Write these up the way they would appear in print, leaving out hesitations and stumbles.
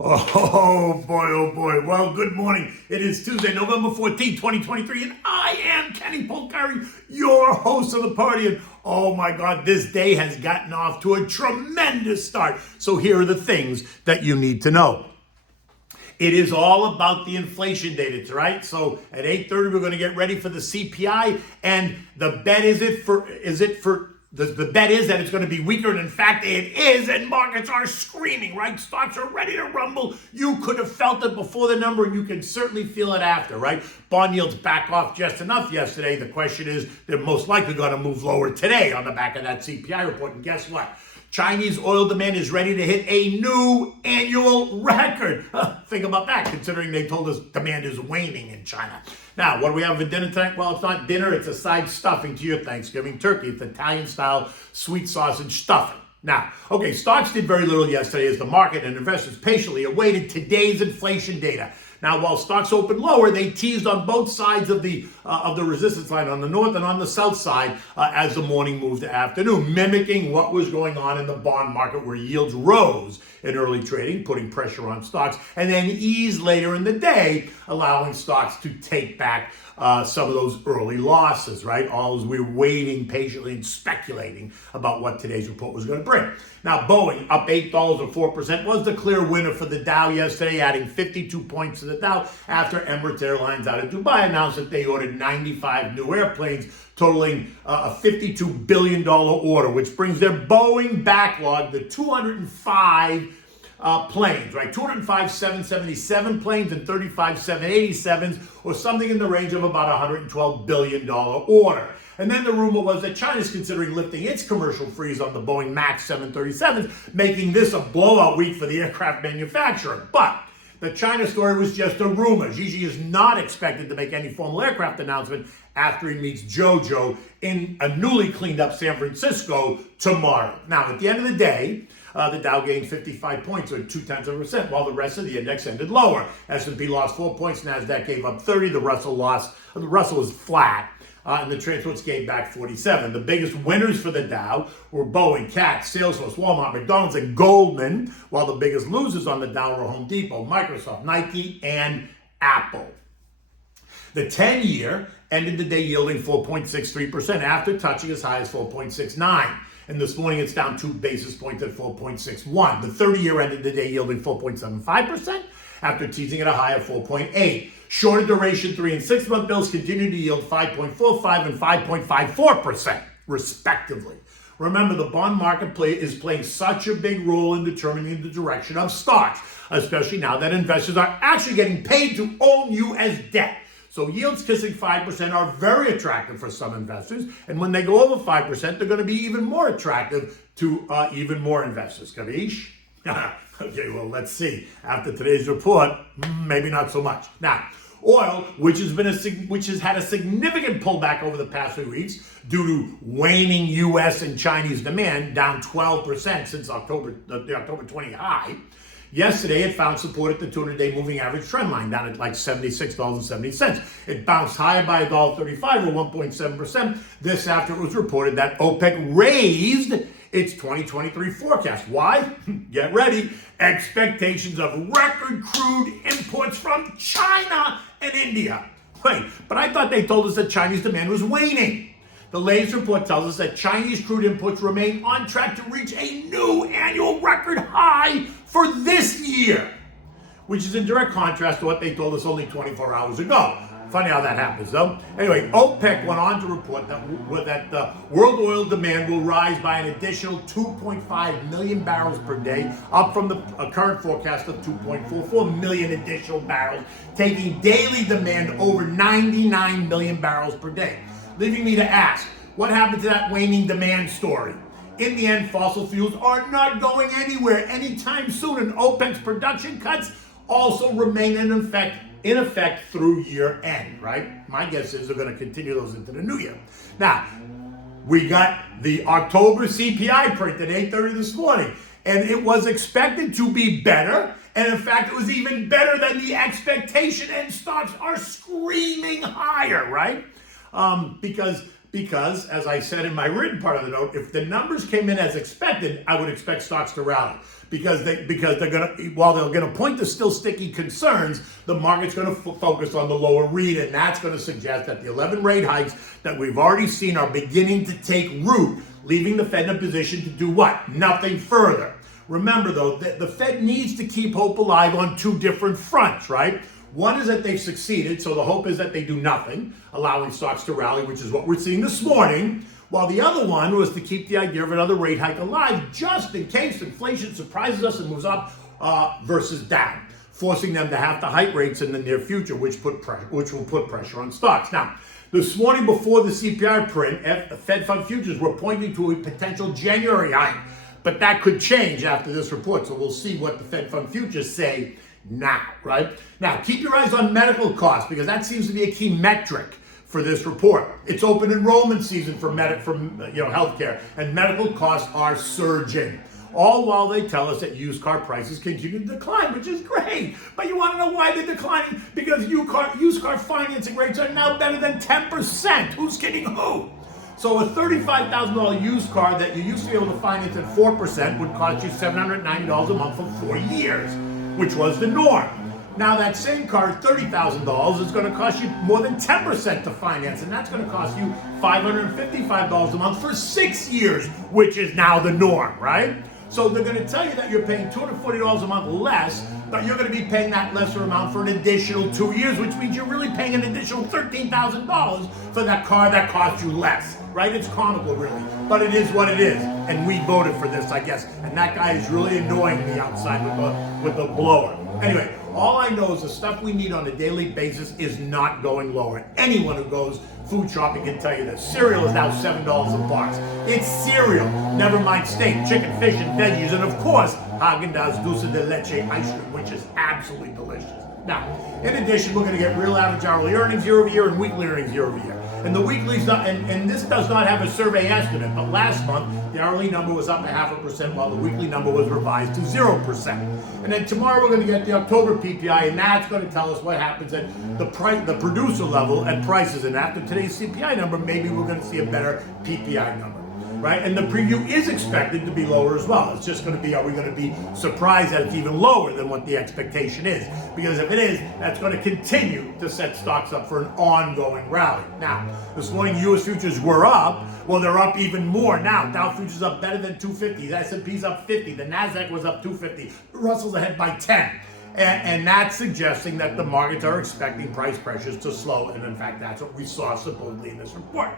Oh boy, oh boy. Well, good morning. It is Tuesday, November 14th, 2023, and I am Kenny Polcari, your host of the party. And oh my God, this day has gotten off to a tremendous start. So here are the things that you need to know. It is all about the inflation data, right? So at 8:30, we're going to get ready for the CPI, and the bet the bet is that it's going to be weaker, and in fact, it is, and markets are screaming, right? Stocks are ready to rumble. You could have felt it before the number, and you can certainly feel it after, right? Bond yields back off just enough yesterday. The question is, they're most likely going to move lower today on the back of that CPI report, and guess what? Chinese oil demand is ready to hit a new annual record. Think about that, considering they told us demand is waning in China. Now, what do we have for dinner tonight? Well, it's not dinner, it's a side stuffing to your Thanksgiving turkey. It's Italian-style sweet sausage stuffing. Now, okay, stocks did very little yesterday as the market and investors patiently awaited today's inflation data. Now, while stocks opened lower, they teased on both sides of the resistance line, on the north and on the south side, as the morning moved to afternoon, mimicking what was going on in the bond market, where yields rose in early trading, putting pressure on stocks, and then eased later in the day, allowing stocks to take back some of those early losses, right? All as we were waiting patiently and speculating about what today's report was going to bring. Now, Boeing, up $8 or 4%, was the clear winner for the Dow yesterday, adding 52 points to the Dow after Emirates Airlines out of Dubai announced that they ordered 95 new airplanes, totaling a $52 billion order, which brings their Boeing backlog to 205 planes, right? 205 777 planes and 35 787s, or something in the range of about $112 billion order. And then the rumor was that China's considering lifting its commercial freeze on the Boeing MAX 737s, making this a blowout week for the aircraft manufacturer. But the China story was just a rumor. ｃhé취 is not expected to make any formal aircraft announcement after he meets JoJo in a newly cleaned up San Francisco tomorrow. Now, at the end of the day, the Dow gained 55 points, or 0.2%, while the rest of the index ended lower. S&P lost 4 points, Nasdaq gave up 30, the Russell was flat, and the transports gave back 47. The biggest winners for the Dow were Boeing, Cat, Salesforce, Walmart, McDonald's, and Goldman, while the biggest losers on the Dow were Home Depot, Microsoft, Nike, and Apple. The 10-year ended the day yielding 4.63% after touching as high as 4.69. And this morning it's down 2 basis points at 4.61. The 30-year ended the day yielding 4.75% after teasing at a high of 4.8. Shorter duration 3 and 6 month bills continue to yield 5.45 and 5.54%, respectively. Remember, the bond market is playing such a big role in determining the direction of stocks, especially now that investors are actually getting paid to own U.S. debt. So yields kissing 5% are very attractive for some investors, and when they go over 5%, they're going to be even more attractive to even more investors. ｃhé취? Okay, well, let's see. After today's report, maybe not so much. Now, oil, which has had a significant pullback over the past few weeks due to waning U.S. and Chinese demand, down 12% since the October 20 high. Yesterday, it found support at the 200-day moving average trend line, down at like $76.70. It bounced higher by $1.35 or 1.7%. This after it was reported that OPEC raised its 2023 forecast. Why? Get ready. Expectations of record crude imports from China and India. Wait, but I thought they told us that Chinese demand was waning. The latest report tells us that Chinese crude imports remain on track to reach a new annual record high for this year, which is in direct contrast to what they told us only 24 hours ago. Funny how that happens, though. Anyway, OPEC went on to report that the world oil demand will rise by an additional 2.5 million barrels per day, up from the current forecast of 2.44 million additional barrels, taking daily demand over 99 million barrels per day. Leaving me to ask, what happened to that waning demand story? In the end, fossil fuels are not going anywhere anytime soon, and OPEC's production cuts also remain in effect through year end, right? My guess is they're going to continue those into the new year. Now, we got the October CPI print at 8:30 this morning, and it was expected to be better, and in fact, it was even better than the expectation, and stocks are screaming higher, right? Because Because, as I said in my written part of the note, if the numbers came in as expected, I would expect stocks to rally. Because they're going to, while they're going to point to still sticky concerns, the market's going to focus on the lower read, and that's going to suggest that the 11 rate hikes that we've already seen are beginning to take root, leaving the Fed in a position to do what? Nothing further. Remember, though, that the Fed needs to keep hope alive on two different fronts, right? One is that they've succeeded, so the hope is that they do nothing, allowing stocks to rally, which is what we're seeing this morning, while the other one was to keep the idea of another rate hike alive, just in case inflation surprises us and moves up versus down, forcing them to have to hike rates in the near future, which will put pressure on stocks. Now, this morning before the CPI print, Fed Fund futures were pointing to a potential January hike, but that could change after this report, so we'll see what the Fed Fund futures say now, right? Now, keep your eyes on medical costs, because that seems to be a key metric for this report. It's open enrollment season for healthcare, and medical costs are surging. All while they tell us that used car prices continue to decline, which is great. But you want to know why they're declining? Because used car financing rates are now better than 10%. Who's kidding who? So a $35,000 used car that you used to be able to finance at 4% would cost you $790 a month for 4 years, which was the norm. Now that same car at $30,000 is going to cost you more than 10% to finance, and that's going to cost you $555 a month for 6 years, which is now the norm, right? So they're going to tell you that you're paying $240 a month less, but you're going to be paying that lesser amount for an additional 2 years, which means you're really paying an additional $13,000 for that car that cost you less, right? It's comical, really, but it is what it is, and we voted for this, I guess, and that guy is really annoying me outside with the blower. Anyway, all I know is the stuff we need on a daily basis is not going lower. Anyone who goes food shopping can tell you that cereal is now $7 a box. It's cereal, never mind steak, chicken, fish, and veggies, and of course, Haagen-Dazs Dulce de Leche ice cream, which is absolutely delicious. Now, in addition, we're going to get real average hourly earnings year over year and weekly earnings year over year. And the weekly's not, and this does not have a survey estimate, but last month, the hourly number was up 0.5%, while the weekly number was revised to 0%. And then tomorrow we're going to get the October PPI, and that's going to tell us what happens at the producer level at prices. And after today's CPI number, maybe we're going to see a better PPI number. Right? And the preview is expected to be lower as well. It's just going to be, are we going to be surprised that it's even lower than what the expectation is? Because if it is, that's going to continue to set stocks up for an ongoing rally. Now, this morning U.S. futures were up. Well, they're up even more now. Dow futures up better than 250. The S&P's up 50. The Nasdaq was up 250. The Russell's ahead by 10. And that's suggesting that the markets are expecting price pressures to slow. And in fact, that's what we saw supposedly in this report.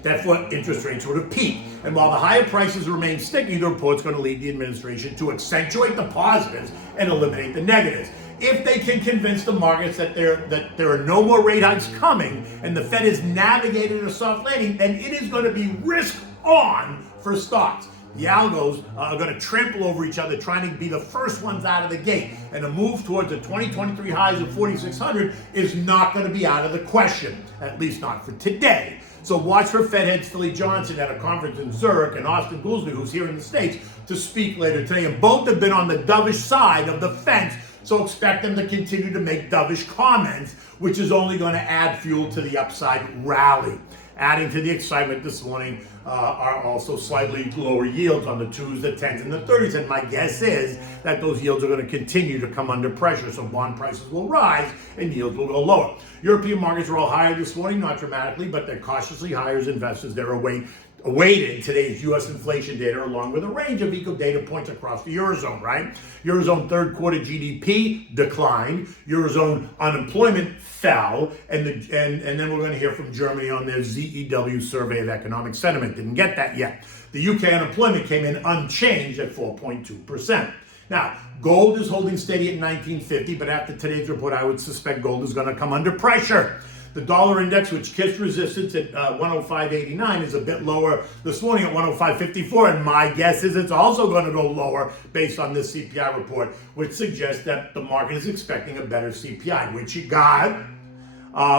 Therefore, interest rates would have peaked. And while the higher prices remain sticky, the report's going to lead the administration to accentuate the positives and eliminate the negatives. If they can convince the markets that there are no more rate hikes coming and the Fed is navigating a soft landing, then it is going to be risk on for stocks. The algos are going to trample over each other, trying to be the first ones out of the gate. And a move towards the 2023 highs of 4,600 is not going to be out of the question, at least not for today. So watch for Fed heads Philly Johnson at a conference in Zurich and Austin Goolsbee, who's here in the States, to speak later today. And both have been on the dovish side of the fence, so expect them to continue to make dovish comments, which is only going to add fuel to the upside rally. Adding to the excitement this morning are also slightly lower yields on the 2s, the 10s, and the 30s. And my guess is that those yields are going to continue to come under pressure. So bond prices will rise and yields will go lower. European markets are all higher this morning, not dramatically, but they're cautiously higher as investors. They're awaiting today's U.S. inflation data along with a range of eco data points across the Eurozone, right? Eurozone third quarter GDP declined. Eurozone unemployment fell. And then we're going to hear from Germany on their ZEW survey of economic sentiment. Didn't get that yet. The UK unemployment came in unchanged at 4.2%. Now, gold is holding steady at 1950, but after today's report, I would suspect gold is going to come under pressure. The dollar index, which kissed resistance at 105.89, is a bit lower this morning at 105.54, and my guess is it's also going to go lower based on this CPI report, which suggests that the market is expecting a better CPI, which you got,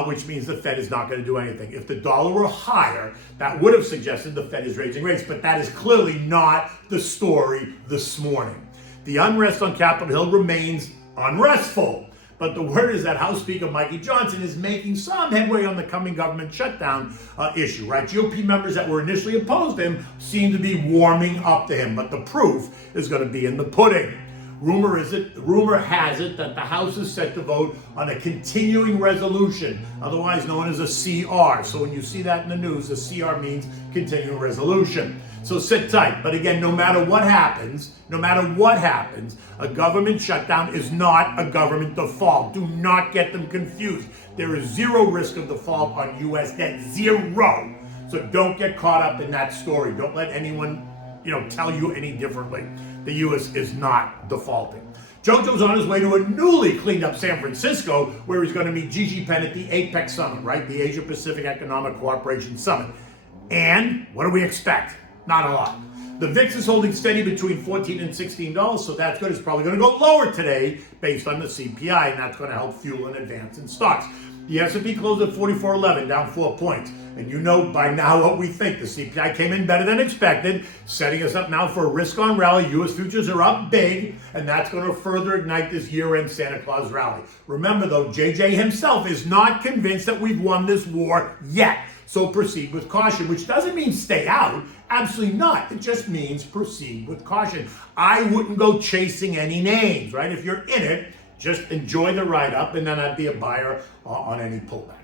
which means the Fed is not going to do anything. If the dollar were higher, that would have suggested the Fed is raising rates, but that is clearly not the story this morning. The unrest on Capitol Hill remains unrestful, But the word is that House Speaker Mikey Johnson is making some headway on the coming government shutdown issue, right? GOP members that were initially opposed to him seem to be warming up to him, but the proof is going to be in the pudding. Rumor has it that the House is set to vote on a continuing resolution, otherwise known as a CR. So when you see that in the news, a CR means continuing resolution. So sit tight. But again, no matter what happens, a government shutdown is not a government default. Do not get them confused. There is zero risk of default on U.S. debt. Zero. So don't get caught up in that story. Don't let anyone tell you any differently. The U.S. is not defaulting. JoJo's on his way to a newly cleaned up San Francisco, where he's going to meet Xi Jinping at the APEC Summit, right? The Asia Pacific Economic Cooperation Summit. And what do we expect? Not a lot. The VIX is holding steady between $14 and $16, so that's good. It's probably going to go lower today based on the CPI, and that's going to help fuel an advance in stocks. The S&P closed at 44.11, down 4 points. And you know by now what we think. The CPI came in better than expected, setting us up now for a risk-on rally. U.S. futures are up big, and that's going to further ignite this year-end Santa Claus rally. Remember, though, JJ himself is not convinced that we've won this war yet. So proceed with caution, which doesn't mean stay out. Absolutely not. It just means proceed with caution. I wouldn't go chasing any names, right? If you're in it, just enjoy the ride up, and then I'd be a buyer on any pullback.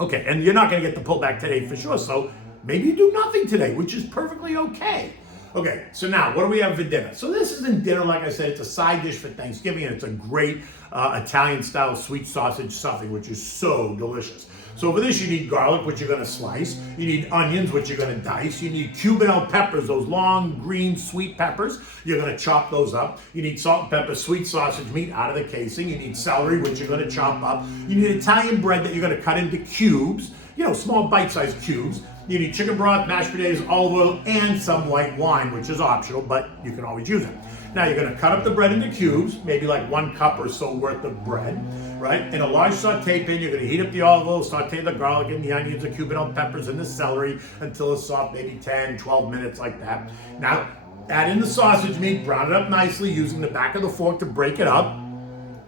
Okay, and you're not going to get the pullback today for sure, so maybe you do nothing today, which is perfectly okay. Okay, so now, what do we have for dinner? So this isn't dinner, like I said, it's a side dish for Thanksgiving, and it's a great Italian-style sweet sausage stuffing, which is so delicious. So for this, you need garlic, which you're going to slice. You need onions, which you're going to dice. You need Cuban peppers, those long, green, sweet peppers. You're going to chop those up. You need salt and pepper, sweet sausage meat out of the casing. You need celery, which you're going to chop up. You need Italian bread that you're going to cut into cubes, small bite-sized cubes. You need chicken broth, mashed potatoes, olive oil, and some white wine, which is optional, but you can always use it. Now you're going to cut up the bread into cubes, maybe like 1 cup or so worth of bread, right? In a large saute pan, you're going to heat up the olive oil, saute the garlic and the onions, the Cuban peppers, and the celery until it's soft, maybe 10, 12 minutes like that. Now, add in the sausage meat, brown it up nicely using the back of the fork to break it up.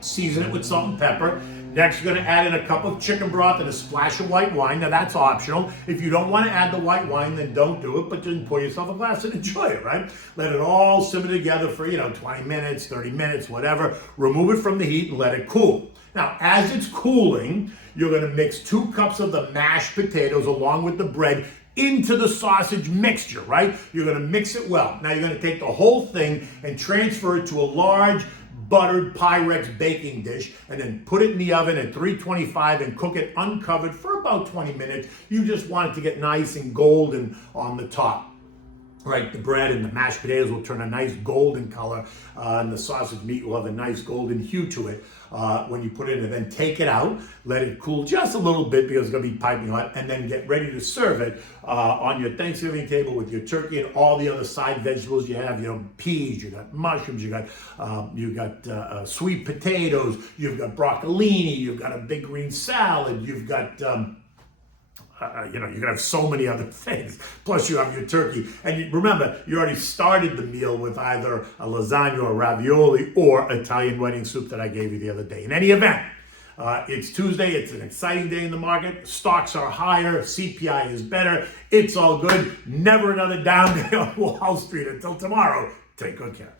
Season it with salt and pepper. Next, you're going to add in a cup of chicken broth and a splash of white wine. Now, that's optional. If you don't want to add the white wine, then don't do it, but just pour yourself a glass and enjoy it, right? Let it all simmer together for, 20 minutes, 30 minutes, whatever. Remove it from the heat and let it cool. Now, as it's cooling, you're going to mix 2 cups of the mashed potatoes along with the bread into the sausage mixture, right? You're going to mix it well. Now, you're going to take the whole thing and transfer it to a large buttered Pyrex baking dish, and then put it in the oven at 325 and cook it uncovered for about 20 minutes. You just want it to get nice and golden on the top. Right, the bread and the mashed potatoes will turn a nice golden color, and the sausage meat will have a nice golden hue to it when you put it in. And then take it out, let it cool just a little bit because it's going to be piping hot, and then get ready to serve it on your Thanksgiving table with your turkey and all the other side vegetables you have. Peas, you got mushrooms, you got sweet potatoes, you've got broccolini, you've got a big green salad, you've got you're going to have so many other things. Plus, you have your turkey. And remember, you already started the meal with either a lasagna or ravioli or Italian wedding soup that I gave you the other day. In any event, it's Tuesday. It's an exciting day in the market. Stocks are higher. CPI is better. It's all good. Never another down day on Wall Street. Until tomorrow, take good care.